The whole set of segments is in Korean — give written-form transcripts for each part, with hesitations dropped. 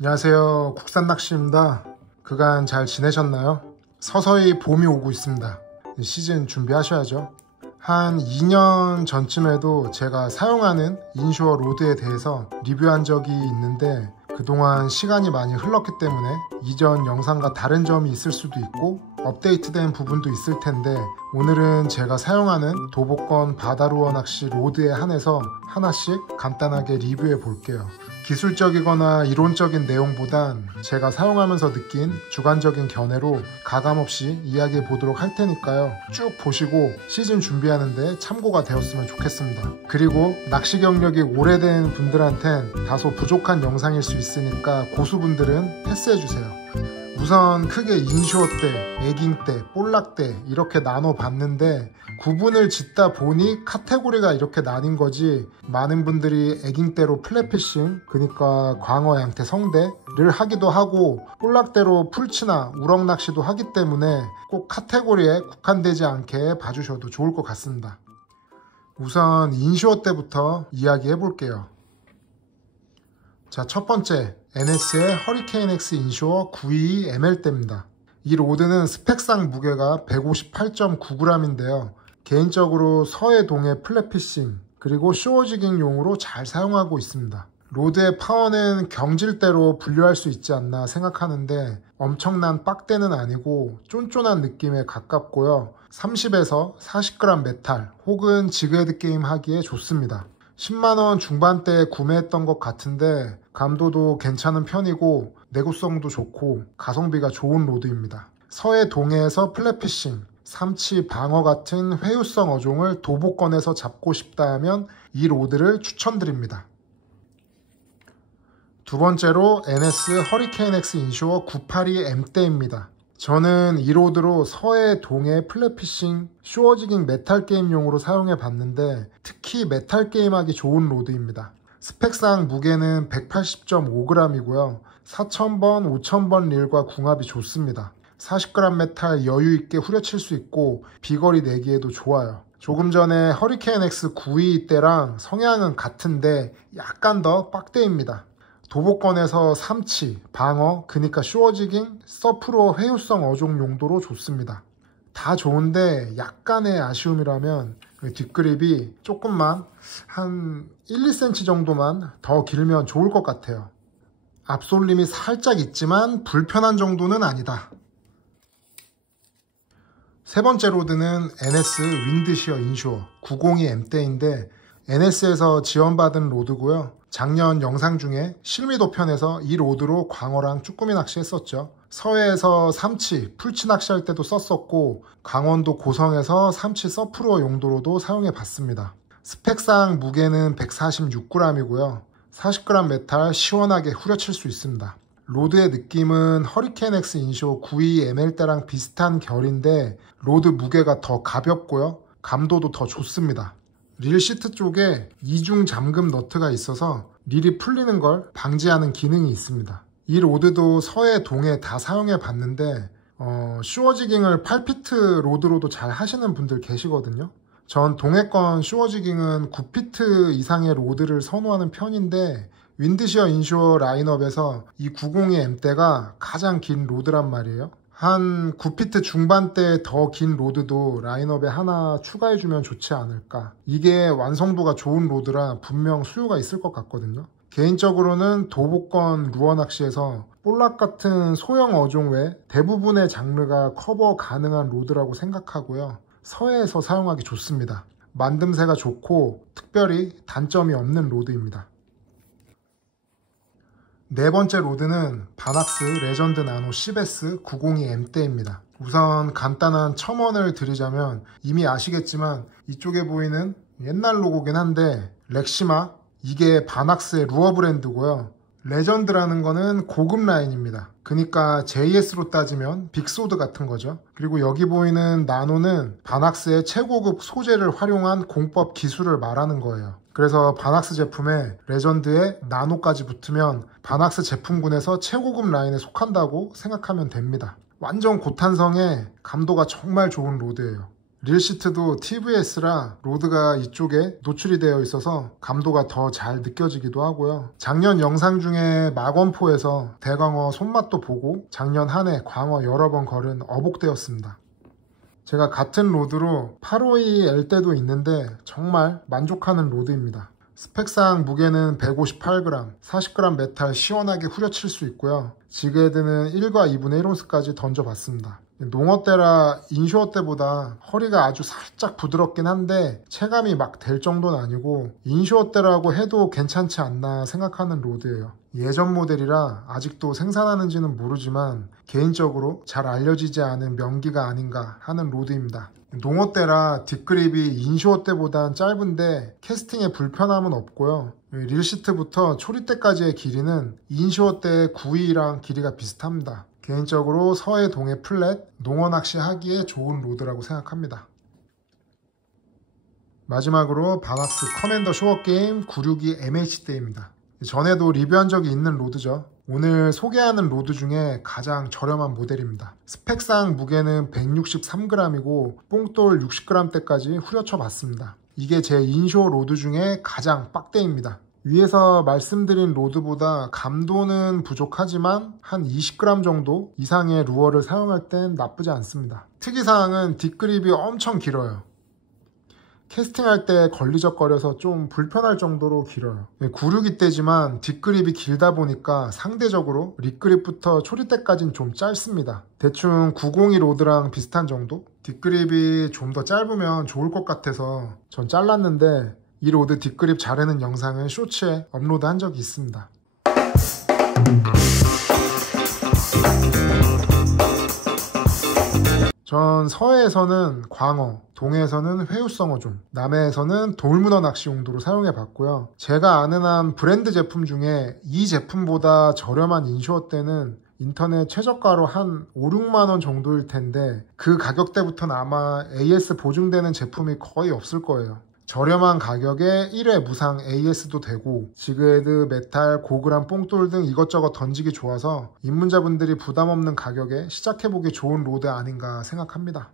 안녕하세요, 국산낚시입니다. 그간 잘 지내셨나요? 서서히 봄이 오고 있습니다. 시즌 준비하셔야죠. 한 2년 전쯤에도 제가 사용하는 인슈어 로드에 대해서 리뷰한 적이 있는데 그동안 시간이 많이 흘렀기 때문에 이전 영상과 다른 점이 있을 수도 있고 업데이트된 부분도 있을 텐데, 오늘은 제가 사용하는 도보권 바다루어 낚시 로드에 한해서 하나씩 간단하게 리뷰해 볼게요. 기술적이거나 이론적인 내용보단 제가 사용하면서 느낀 주관적인 견해로 가감없이 이야기해 보도록 할 테니까요. 쭉 보시고 시즌 준비하는데 참고가 되었으면 좋겠습니다. 그리고 낚시 경력이 오래된 분들한텐 다소 부족한 영상일 수 있으니까 고수분들은 패스해주세요. 우선 크게 인슈어 대, 에깅 대, 볼락 대 이렇게 나눠 봤는데 구분을 짓다 보니 카테고리가 이렇게 나뉜 거지, 많은 분들이 에깅 대로 플랫피싱, 그러니까 광어, 양태, 성대를 하기도 하고 볼락 대로 풀치나 우럭 낚시도 하기 때문에 꼭 카테고리에 국한되지 않게 봐주셔도 좋을 것 같습니다. 우선 인슈어 대부터 이야기해 볼게요. 자, 첫 번째, NS의 허리케인 X 인슈어 922 ML대입니다. 이 로드는 스펙상 무게가 158.9g인데요. 개인적으로 서해 동해 플랫피싱 그리고 쇼어지깅용으로 잘 사용하고 있습니다. 로드의 파워는 경질대로 분류할 수 있지 않나 생각하는데 엄청난 빡대는 아니고 쫀쫀한 느낌에 가깝고요. 30에서 40g 메탈 혹은 지그헤드 게임 하기에 좋습니다. 10만원 중반대에 구매했던 것 같은데 감도도 괜찮은 편이고 내구성도 좋고 가성비가 좋은 로드입니다. 서해 동해에서 플랫피싱, 삼치, 방어 같은 회유성 어종을 도보권에서 잡고 싶다 하면 이 로드를 추천드립니다. 두 번째로 NS 허리케인 X 인슈어 982 M대입니다. 저는 이 로드로 서해 동해 플랫피싱, 쇼어지깅 메탈 게임용으로 사용해 봤는데 특히 메탈 게임하기 좋은 로드입니다. 스펙상 무게는 180.5g이고요. 4000번, 5000번 릴과 궁합이 좋습니다. 40g 메탈 여유있게 후려칠 수 있고 비거리 내기에도 좋아요. 조금 전에 허리케인 X 922 때랑 성향은 같은데 약간 더 빡대입니다. 도보권에서 삼치, 방어, 그러니까 쇼어지깅, 서프로 회유성 어종 용도로 좋습니다. 다 좋은데 약간의 아쉬움이라면 뒷그립이 조금만 한 1, 2cm 정도만 더 길면 좋을 것 같아요. 앞솔림이 살짝 있지만 불편한 정도는 아니다. 세 번째 로드는 NS 윈드시어 인슈어 902 M대인데 NS에서 지원받은 로드고요. 작년 영상 중에 실미도 편에서 이 로드로 광어랑 쭈꾸미 낚시 했었죠. 서해에서 삼치, 풀치 낚시할 때도 썼었고 강원도 고성에서 삼치 서프로 용도로도 사용해 봤습니다. 스펙상 무게는 146g이고요. 40g 메탈 시원하게 후려칠 수 있습니다. 로드의 느낌은 허리케인 X 인슈어 922 ML대랑 비슷한 결인데 로드 무게가 더 가볍고요. 감도도 더 좋습니다. 릴 시트 쪽에 이중 잠금 너트가 있어서 릴이 풀리는 걸 방지하는 기능이 있습니다. 이 로드도 서해 동해 다 사용해 봤는데 쇼어지깅을 8피트 로드로도 잘 하시는 분들 계시거든요. 전 동해권 쇼어지깅은 9피트 이상의 로드를 선호하는 편인데 윈드시어 인슈어 라인업에서 이 902 M대가 가장 긴 로드란 말이에요. 한 9피트 중반대 더 긴 로드도 라인업에 하나 추가해주면 좋지 않을까. 이게 완성도가 좋은 로드라 분명 수요가 있을 것 같거든요. 개인적으로는 도보권 루어 낚시에서 볼락 같은 소형 어종 외 대부분의 장르가 커버 가능한 로드라고 생각하고요. 서해에서 사용하기 좋습니다. 만듦새가 좋고 특별히 단점이 없는 로드입니다. 네 번째 로드는 바낙스 레전드 나노 10S 902 M대입니다. 우선 간단한 첨언을 드리자면 이미 아시겠지만 이쪽에 보이는 옛날 로고긴 한데 렉시마, 이게 바낙스의 루어 브랜드고요. 레전드라는 거는 고급 라인입니다. 그러니까 JS로 따지면 빅소드 같은 거죠. 그리고 여기 보이는 나노는 바낙스의 최고급 소재를 활용한 공법 기술을 말하는 거예요. 그래서 바낙스 제품에 레전드에 나노까지 붙으면 바낙스 제품군에서 최고급 라인에 속한다고 생각하면 됩니다. 완전 고탄성에 감도가 정말 좋은 로드예요. 릴시트도 TVS라 로드가 이쪽에 노출이 되어 있어서 감도가 더 잘 느껴지기도 하고요. 작년 영상 중에 막원포에서 대광어 손맛도 보고 작년 한 해 광어 여러 번 걸은 어복대였습니다. 제가 같은 로드로 852L 때도 있는데 정말 만족하는 로드입니다. 스펙상 무게는 158g, 40g 메탈 시원하게 후려칠 수 있고요. 지그헤드는 1과 2분의 1온스까지 던져봤습니다. 농어 때라 인쇼어 때보다 허리가 아주 살짝 부드럽긴 한데 체감이 막 될 정도는 아니고 인쇼어 때라고 해도 괜찮지 않나 생각하는 로드예요. 예전 모델이라 아직도 생산하는지는 모르지만 개인적으로 잘 알려지지 않은 명기가 아닌가 하는 로드입니다. 농어 때라 뒷그립이 인쇼어 때보단 짧은데 캐스팅에 불편함은 없고요. 릴시트부터 초리대까지의 길이는 인쇼어 때 9위랑 길이가 비슷합니다. 개인적으로 서해 동해 플랫, 농어 낚시 하기에 좋은 로드라고 생각합니다. 마지막으로 바낙스 커맨더 쇼어게임 962 MH대입니다. 전에도 리뷰한 적이 있는 로드죠. 오늘 소개하는 로드 중에 가장 저렴한 모델입니다. 스펙상 무게는 163g이고 뽕돌 60g대까지 후려쳐 봤습니다. 이게 제 인쇼 로드 중에 가장 빡대입니다. 위에서 말씀드린 로드보다 감도는 부족하지만 한 20g 정도 이상의 루어를 사용할 땐 나쁘지 않습니다. 특이사항은 뒷그립이 엄청 길어요. 캐스팅할 때 걸리적거려서 좀 불편할 정도로 길어요. 962대지만 뒷그립이 길다 보니까 상대적으로 립그립부터 초리대까지는 좀 짧습니다. 대충 902 로드랑 비슷한 정도? 뒷그립이 좀 더 짧으면 좋을 것 같아서 전 잘랐는데 이 로드 뒷그립 자르는 영상을 쇼츠에 업로드한 적이 있습니다. 전 서해에서는 광어, 동해에서는 회유성어종, 남해에서는 돌문어 낚시 용도로 사용해 봤고요. 제가 아는 한 브랜드 제품 중에 이 제품보다 저렴한 인쇼어 때는 인터넷 최저가로 한 5, 6만원 정도일 텐데 그 가격대부터는 아마 AS 보증되는 제품이 거의 없을 거예요. 저렴한 가격에 1회 무상 AS도 되고 지그헤드, 메탈, 고그람, 뽕돌 등 이것저것 던지기 좋아서 입문자분들이 부담없는 가격에 시작해보기 좋은 로드 아닌가 생각합니다.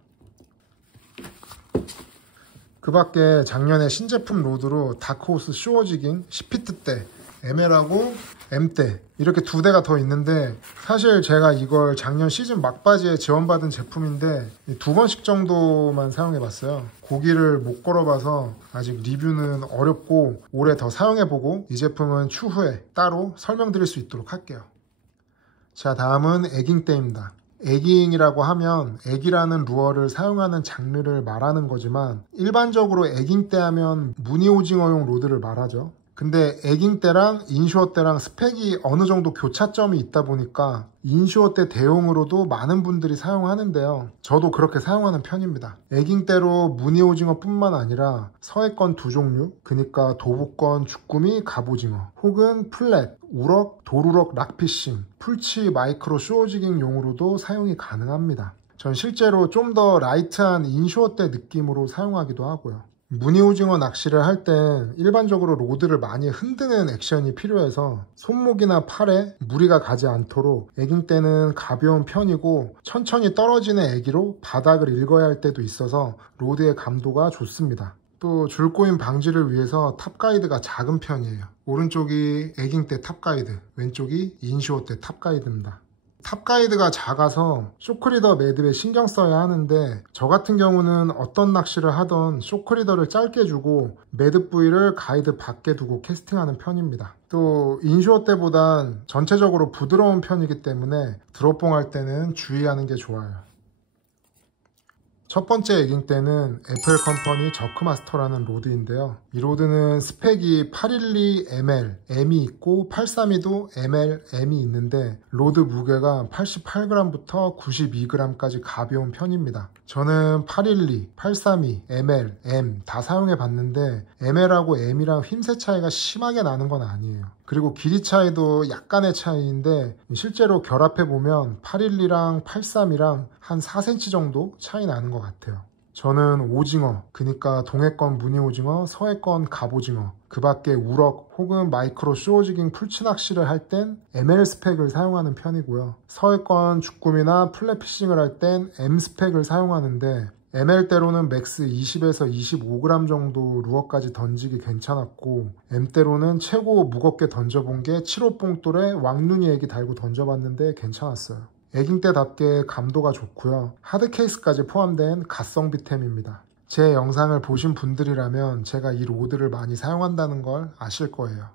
그 밖에 작년에 신제품 로드로 다크호스 쇼어지깅 10피트대, ML하고 M대 이렇게 두 대가 더 있는데 사실 제가 이걸 작년 시즌 막바지에 지원받은 제품인데 2번씩 정도만 사용해봤어요. 고기를 못 걸어봐서 아직 리뷰는 어렵고 올해 더 사용해보고 이 제품은 추후에 따로 설명드릴 수 있도록 할게요. 자, 다음은 에깅대입니다. 에깅이라고 하면 에기라는 루어를 사용하는 장르를 말하는 거지만 일반적으로 에깅대 하면 무늬오징어용 로드를 말하죠. 근데 에깅 때랑 인쇼어 때랑 스펙이 어느 정도 교차점이 있다 보니까 인쇼어 때 대용으로도 많은 분들이 사용하는데요. 저도 그렇게 사용하는 편입니다. 에깅 때로 무늬오징어 뿐만 아니라 서해권 두 종류, 그러니까 도북권 주꾸미, 갑오징어, 혹은 플랫, 우럭, 도루럭, 락피싱, 풀치, 마이크로 쇼어지깅 용으로도 사용이 가능합니다. 전 실제로 좀 더 라이트한 인쇼어 때 느낌으로 사용하기도 하고요. 무늬오징어 낚시를 할 땐 일반적으로 로드를 많이 흔드는 액션이 필요해서 손목이나 팔에 무리가 가지 않도록 에깅 때는 가벼운 편이고 천천히 떨어지는 애기로 바닥을 읽어야 할 때도 있어서 로드의 감도가 좋습니다. 또 줄꼬임 방지를 위해서 탑가이드가 작은 편이에요. 오른쪽이 에깅 때 탑가이드, 왼쪽이 인쇼어 때 탑가이드입니다. 탑가이드가 작아서 쇼크리더 매듭에 신경 써야 하는데 저 같은 경우는 어떤 낚시를 하던 쇼크리더를 짧게 주고 매듭 부위를 가이드 밖에 두고 캐스팅하는 편입니다. 또 인쇼어 때보단 전체적으로 부드러운 편이기 때문에 드롭봉 할 때는 주의하는 게 좋아요. 첫 번째 에깅 때는 애플 컴퍼니 저크마스터라는 로드인데요. 이 로드는 스펙이 812ml, M이 있고 832도 ml, M이 있는데 로드 무게가 88g부터 92g까지 가벼운 편입니다. 저는 812, 832, ml, M 다 사용해 봤는데 ml하고 M이랑 힘새 차이가 심하게 나는 건 아니에요. 그리고 길이 차이도 약간의 차이인데 실제로 결합해 보면 812랑 832랑 한 4cm 정도 차이 나는 것 같아요. 저는 오징어, 그러니까 동해권 무늬오징어, 서해권 갑오징어, 그 밖에 우럭 혹은 마이크로 쇼어지깅 풀치 낚시를 할 땐 ML 스펙을 사용하는 편이고요. 서해권 주꾸미나 플랫피싱을 할 땐 M 스펙을 사용하는데 ML대로는 맥스 20에서 25g 정도 루어까지 던지기 괜찮았고, M대로는 최고 무겁게 던져본 게 7호 봉돌에 왕눈이 애기 달고 던져봤는데 괜찮았어요. 애깅대답게 감도가 좋고요. 하드 케이스까지 포함된 가성비템입니다. 제 영상을 보신 분들이라면 제가 이 로드를 많이 사용한다는 걸 아실 거예요.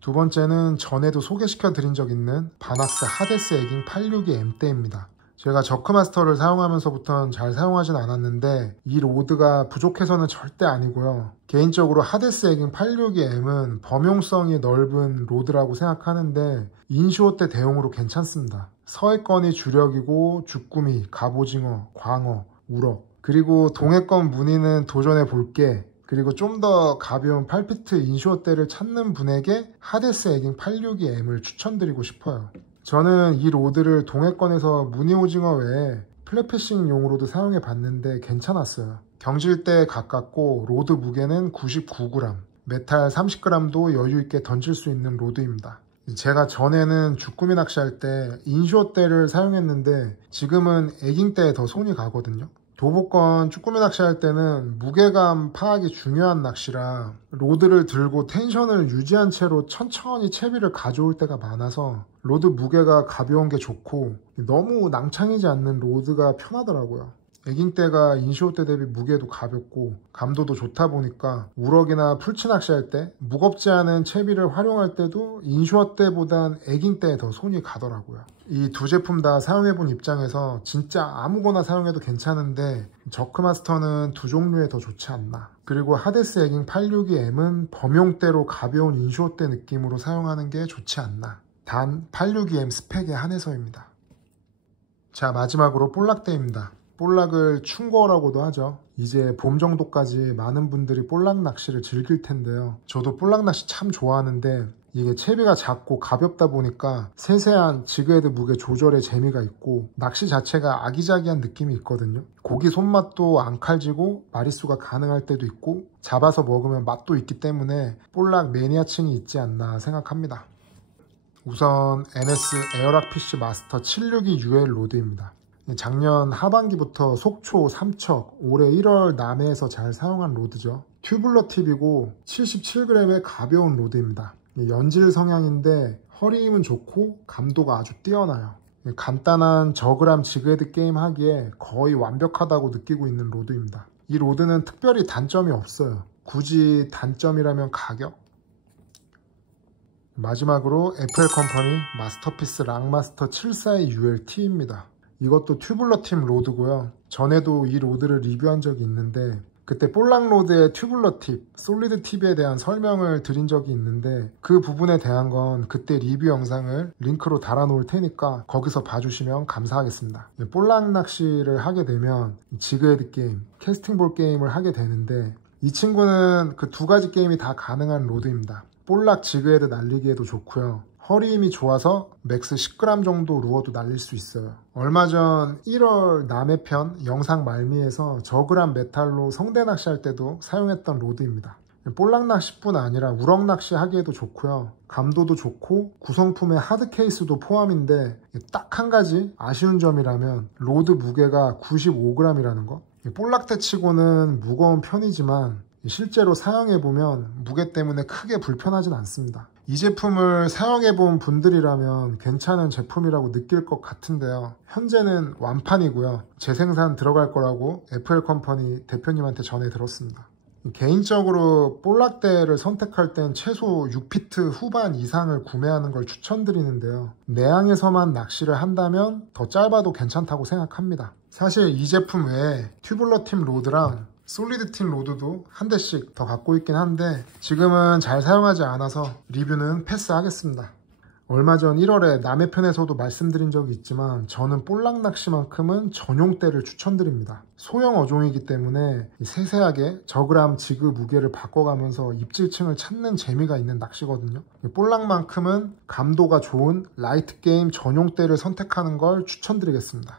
두 번째는 전에도 소개시켜 드린 적 있는 바낙스 하데스 애깅 862M대입니다. 제가 저크마스터를 사용하면서부터는 잘 사용하진 않았는데 이 로드가 부족해서는 절대 아니고요. 개인적으로 하데스 애깅 862M은 범용성이 넓은 로드라고 생각하는데 인쇼대 대용으로 괜찮습니다. 서해권이 주력이고 주꾸미, 갑오징어, 광어, 우럭, 그리고 동해권 무늬는 도전해 볼게, 그리고 좀 더 가벼운 8피트 인쇼대를 찾는 분에게 하데스 애깅 862M을 추천드리고 싶어요. 저는 이 로드를 동해권에서 무늬 오징어 외에 플랫피싱용으로도 사용해 봤는데 괜찮았어요. 경질대에 가깝고 로드 무게는 99g, 메탈 30g도 여유있게 던질 수 있는 로드입니다. 제가 전에는 주꾸미 낚시할 때 인쇼대를 사용했는데 지금은 애깅대에 더 손이 가거든요. 도보권 쭈꾸미 낚시할 때는 무게감 파악이 중요한 낚시라 로드를 들고 텐션을 유지한 채로 천천히 채비를 가져올 때가 많아서 로드 무게가 가벼운 게 좋고 너무 낭창이지 않는 로드가 편하더라고요. 애깅대가 인쇼대 대비 무게도 가볍고 감도도 좋다 보니까 우럭이나 풀치 낚시할 때 무겁지 않은 채비를 활용할 때도 인쇼대보단 애깅대에 더 손이 가더라고요. 이 두 제품 다 사용해본 입장에서 진짜 아무거나 사용해도 괜찮은데 저크마스터는 두 종류에 더 좋지 않나. 그리고 하데스 애깅 862M은 범용대로 가벼운 인쇼대 느낌으로 사용하는 게 좋지 않나. 단 862M 스펙에 한해서입니다. 자, 마지막으로 볼락대입니다. 볼락을 충고라고도 하죠. 이제 봄 정도까지 많은 분들이 볼락 낚시를 즐길 텐데요. 저도 볼락 낚시 참 좋아하는데 이게 채비가 작고 가볍다 보니까 세세한 지그헤드 무게 조절에 재미가 있고 낚시 자체가 아기자기한 느낌이 있거든요. 고기 손맛도 안 칼지고 마리수가 가능할 때도 있고 잡아서 먹으면 맛도 있기 때문에 볼락 매니아층이 있지 않나 생각합니다. 우선 NS 에어락 PC 마스터 762UL 로드입니다. 작년 하반기부터 속초, 삼척, 올해 1월 남해에서 잘 사용한 로드죠. 튜블러 팁이고 77g의 가벼운 로드입니다. 연질 성향인데 허리 힘은 좋고 감도가 아주 뛰어나요. 간단한 저그람 지그헤드 게임 하기에 거의 완벽하다고 느끼고 있는 로드입니다. 이 로드는 특별히 단점이 없어요. 굳이 단점이라면 가격? 마지막으로 FL컴퍼니 마스터피스 락마스터 742ULT입니다. 이것도 튜블러 팁 로드고요. 전에도 이 로드를 리뷰한 적이 있는데 그때 볼락 로드의 튜블러 팁, 솔리드 팁에 대한 설명을 드린 적이 있는데 그 부분에 대한 건 그때 리뷰 영상을 링크로 달아 놓을 테니까 거기서 봐주시면 감사하겠습니다. 볼락 낚시를 하게 되면 지그헤드 게임, 캐스팅볼 게임을 하게 되는데 이 친구는 그 두 가지 게임이 다 가능한 로드입니다. 볼락 지그헤드 날리기에도 좋고요. 허리 힘이 좋아서 맥스 10g 정도 루어도 날릴 수 있어요. 얼마 전 1월 남해편 영상 말미에서 저그람 메탈로 성대 낚시할 때도 사용했던 로드입니다. 볼락 낚시뿐 아니라 우럭 낚시 하기에도 좋고요. 감도도 좋고 구성품에 하드 케이스도 포함인데 딱 한 가지 아쉬운 점이라면 로드 무게가 95g이라는 거. 볼락대 치고는 무거운 편이지만 실제로 사용해보면 무게 때문에 크게 불편하진 않습니다. 이 제품을 사용해본 분들이라면 괜찮은 제품이라고 느낄 것 같은데요. 현재는 완판이고요. 재생산 들어갈 거라고 FL컴퍼니 대표님한테 전해 들었습니다. 개인적으로 볼락대를 선택할 땐 최소 6피트 후반 이상을 구매하는 걸 추천드리는데요. 내항에서만 낚시를 한다면 더 짧아도 괜찮다고 생각합니다. 사실 이 제품 외에 튜블러 팁 로드랑 솔리드 팁 로드도 한 대씩 더 갖고 있긴 한데 지금은 잘 사용하지 않아서 리뷰는 패스하겠습니다. 얼마 전 1월에 남해편에서도 말씀드린 적이 있지만 저는 볼락 낚시만큼은 전용대를 추천드립니다. 소형 어종이기 때문에 세세하게 저그람 지그 무게를 바꿔가면서 입질층을 찾는 재미가 있는 낚시거든요. 볼락만큼은 감도가 좋은 라이트 게임 전용대를 선택하는 걸 추천드리겠습니다.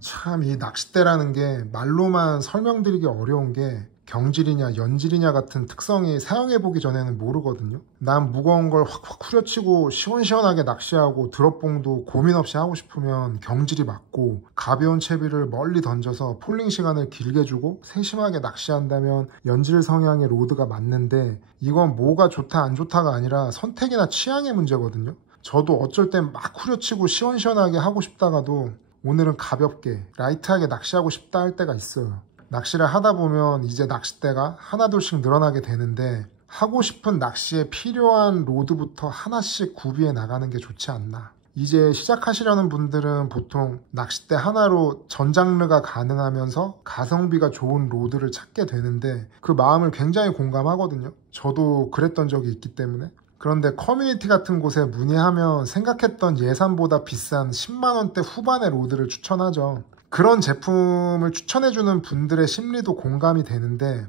참 이 낚싯대라는 게 말로만 설명드리기 어려운 게 경질이냐 연질이냐 같은 특성이 사용해보기 전에는 모르거든요. 난 무거운 걸 확확 후려치고 시원시원하게 낚시하고 드롭봉도 고민 없이 하고 싶으면 경질이 맞고, 가벼운 채비를 멀리 던져서 폴링 시간을 길게 주고 세심하게 낚시한다면 연질 성향의 로드가 맞는데, 이건 뭐가 좋다 안 좋다가 아니라 선택이나 취향의 문제거든요. 저도 어쩔 땐 막 후려치고 시원시원하게 하고 싶다가도 오늘은 가볍게 라이트하게 낚시하고 싶다 할 때가 있어요. 낚시를 하다 보면 이제 낚싯대가 하나둘씩 늘어나게 되는데, 하고 싶은 낚시에 필요한 로드부터 하나씩 구비해 나가는 게 좋지 않나. 이제 시작하시려는 분들은 보통 낚싯대 하나로 전 장르가 가능하면서 가성비가 좋은 로드를 찾게 되는데, 그 마음을 굉장히 공감하거든요. 저도 그랬던 적이 있기 때문에. 그런데 커뮤니티 같은 곳에 문의하면 생각했던 예산보다 비싼 10만원대 후반의 로드를 추천하죠. 그런 제품을 추천해주는 분들의 심리도 공감이 되는데,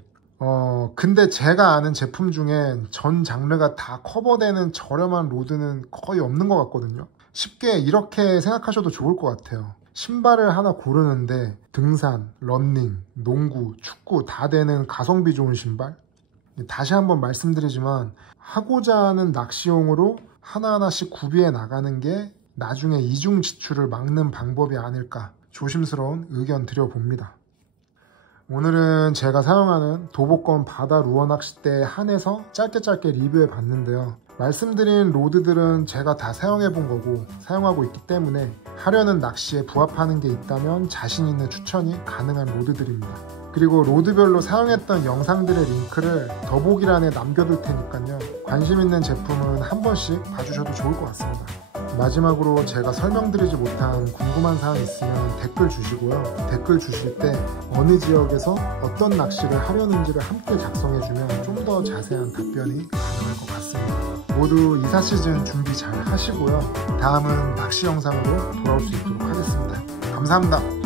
근데 제가 아는 제품 중에 전 장르가 다 커버되는 저렴한 로드는 거의 없는 것 같거든요. 쉽게 이렇게 생각하셔도 좋을 것 같아요. 신발을 하나 고르는데 등산, 러닝, 농구, 축구 다 되는 가성비 좋은 신발? 다시 한번 말씀드리지만, 하고자 하는 낚시용으로 하나하나씩 구비해 나가는 게 나중에 이중 지출을 막는 방법이 아닐까 조심스러운 의견 드려봅니다. 오늘은 제가 사용하는 도보권 바다 루어 낚싯대에 한해서 짧게 리뷰해 봤는데요. 말씀드린 로드들은 제가 다 사용해 본 거고 사용하고 있기 때문에 하려는 낚시에 부합하는 게 있다면 자신 있는 추천이 가능한 로드들입니다. 그리고 로드별로 사용했던 영상들의 링크를 더보기란에 남겨둘 테니까요. 관심 있는 제품은 한 번씩 봐주셔도 좋을 것 같습니다. 마지막으로 제가 설명드리지 못한 궁금한 사항 있으면 댓글 주시고요. 댓글 주실 때 어느 지역에서 어떤 낚시를 하려는지를 함께 작성해주면 좀 더 자세한 답변이 가능할 것 같습니다. 모두 이사 시즌 준비 잘 하시고요. 다음은 낚시 영상으로 돌아올 수 있도록 하겠습니다. 감사합니다.